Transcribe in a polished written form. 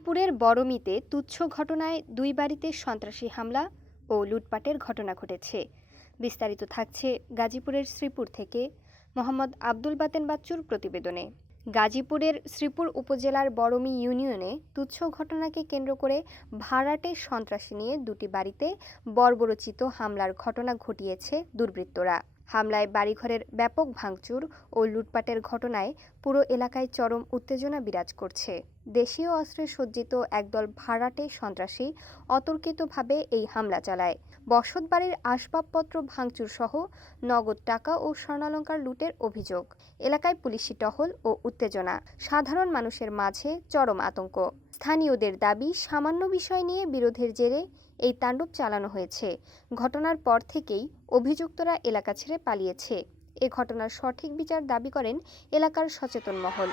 গাজীপুরের বড়মিতে তুচ্ছ ঘটনায় দুই বাড়িতে সন্ত্রাসী হামলা ও লুটপাটের ঘটনা ঘটেছে। বিস্তারিত থাকছে গাজীপুরের শ্রীপুর থেকে মোহাম্মদ আব্দুল বাতেন বাচ্চুর প্রতিবেদনে। গাজীপুরের শ্রীপুর উপজেলার বড়মি ইউনিয়নে তুচ্ছ ঘটনাকে কেন্দ্র করে ভাড়াটে সন্ত্রাসী নিয়ে দুটি বাড়িতে বর্বরচিত হামলার ঘটনা ঘটিয়েছে দুর্বৃত্তরা। হামলায় বাড়িঘরের ব্যাপক ভাঙচুর ও লুটপাটের ঘটনায় পুরো এলাকায় চরম উত্তেজনা বিরাজ করছে। দেশীয় অস্ত্রে সজ্জিত একদল ভাড়াটে সন্ত্রাসী অতর্কিতভাবে এই হামলা চালায়। বসতবাড়ির আসবাবপত্র ভাঙচুর সহ নগদ টাকা ও স্বর্ণালংকার লুটের অভিযোগ। এলাকায় পুলিশি টহল ও উত্তেজনা, সাধারণ মানুষের মাঝে চরম আতঙ্ক। স্থানীয়দের দাবি, সামান্য বিষয় নিয়ে বিরোধের জেরে এই তাণ্ডব চালানো হয়েছে। ঘটনার পর থেকেই অভিযুক্তরা এলাকা ছেড়ে পালিয়েছে। এ ঘটনার সঠিক বিচার দাবি করেন এলাকার সচেতন মহল।